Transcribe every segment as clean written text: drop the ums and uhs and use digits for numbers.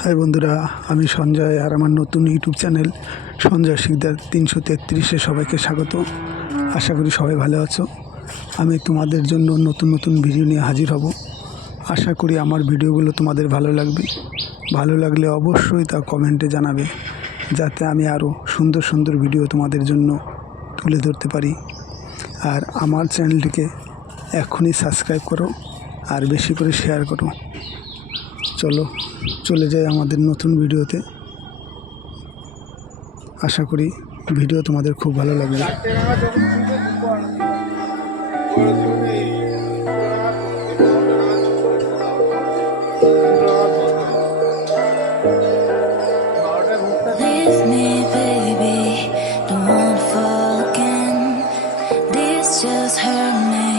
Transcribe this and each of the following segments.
High বন্ধুরা, আমি সঞ্জয় আর আমার নতুন ইউটিউব চ্যানেল সঞ্জয় শিকদার 333-এ সবাইকে স্বাগত। আশা করি সবাই ভালো আছো। আমি তোমাদের জন্য নতুন নতুন ভিডিও নিয়ে হাজির হব। আশা করি আমার ভিডিওগুলো তোমাদের ভালো লাগবে। ভালো লাগলে অবশ্যই তা কমেন্টে জানাবে, যাতে আমি আরও সুন্দর সুন্দর ভিডিও তোমাদের জন্য তুলে ধরতে পারি। আর আমার চ্যানেলটিকে এখনই সাবস্ক্রাইব করো আর বেশি করে শেয়ার করো। চলো চলে যাই আমাদের নতুন ভিডিওতে। আশা করি ভিডিও তোমাদের খুব ভালো লাগবে। Leave me, baby, don't wanna fall again. This just hurt me.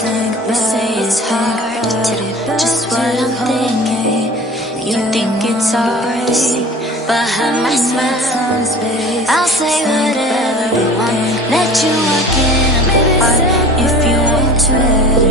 Think you say it's hard to just what I'm thinking. You think it's hard, behind my smile, I'll say whatever you want. Let you walk in my heart if you want to.